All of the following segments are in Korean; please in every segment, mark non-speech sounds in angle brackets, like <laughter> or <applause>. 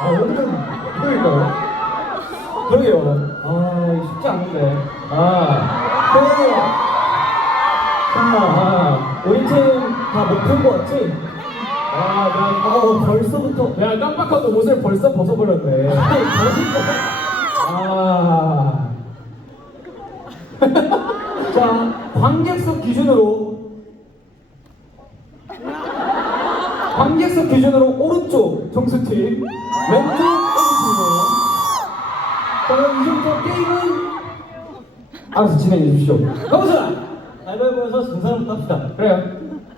아, 오늘은 그러니까요. 그러게요. 아, 쉽지 않은데. 아, 그래요. 자, 아, 우리 팀다 못푼 거 같지? 아, 나, 어, 벌써부터. 야, 깜빡하고 옷을 벌써 벗어버렸네. <laughs> 아. <laughs> 자, 관객석 기준으로. 관객석 기준으로 오른쪽 정수팀, 왼쪽 정수팀이에요. 자, 이제부터 게임은 알아서 진행해 주십시오. 가보자! 가위바위보에서 진 사람부터 합시다. 그래요.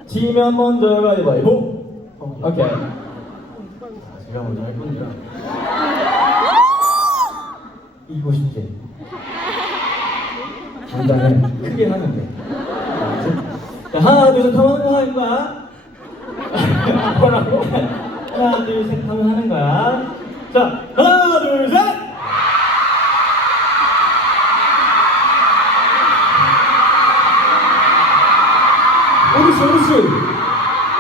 지면 먼저 가위바위보. 오케이. 제가 먼저 할 겁니다. 이기고 싶게. 간단해. 크게 하는 게. 자, 하나, 둘, 셋 하면 하는 거야. 뭐라고? 하나, 둘, 셋 하면 하는 거야. 자, 하나, 둘, 셋! 오르씨, 오르씨.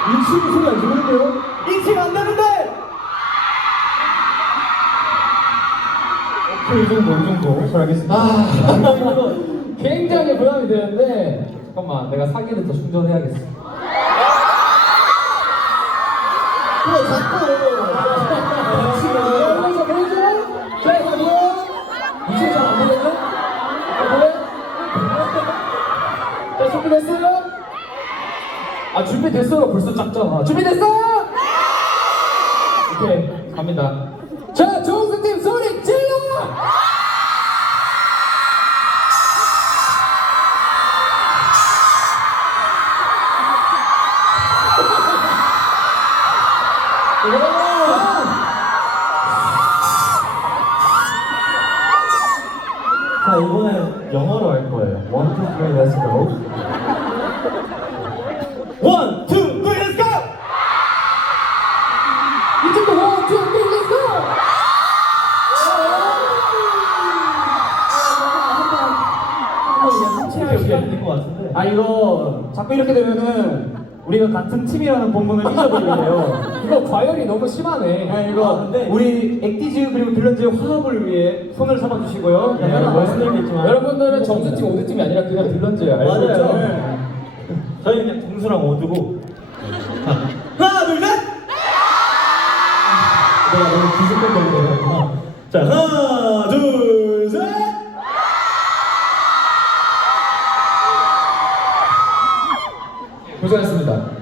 2층 소리 안 들리는데요? 2층 안 되는데! 오케이, 이 정도, 이 정도. 잘 알겠습니다. 아, 굉장히 부담이 되는데, 잠깐만, 내가 사기를 더 충전해야겠어. 준비됐어요? 아, 준비됐어요? 벌써 작잖아. 준비됐어? 오케이, 갑니다. 자, 조승 자, 이번엔 영어로 할 거예요. One, two, three, let's go. One, two, three, let's go! 이쪽도 고! 한치할 시간이 된것 같은데. 아 이거 자꾸 이렇게 되면은 우리가 같은 팀이라는 본분을 잊어버리네요. 이거 과열이 너무 심하네. 아, 이거 아, 우리 액티즈 그리고 빌런즈의 화합을 위해 손을 잡아주시고요. 네, 말씀드리겠지만- 여러분들은 정수팀, 오드팀이 아니라 그냥 빌런즈예요. 알고 맞아요. 네. 저희 그냥 동수랑 오두고. 자, 하나, 둘, 셋! 내가 너무 기승전 걸리네요. 자, 하나, 고생하셨습니다.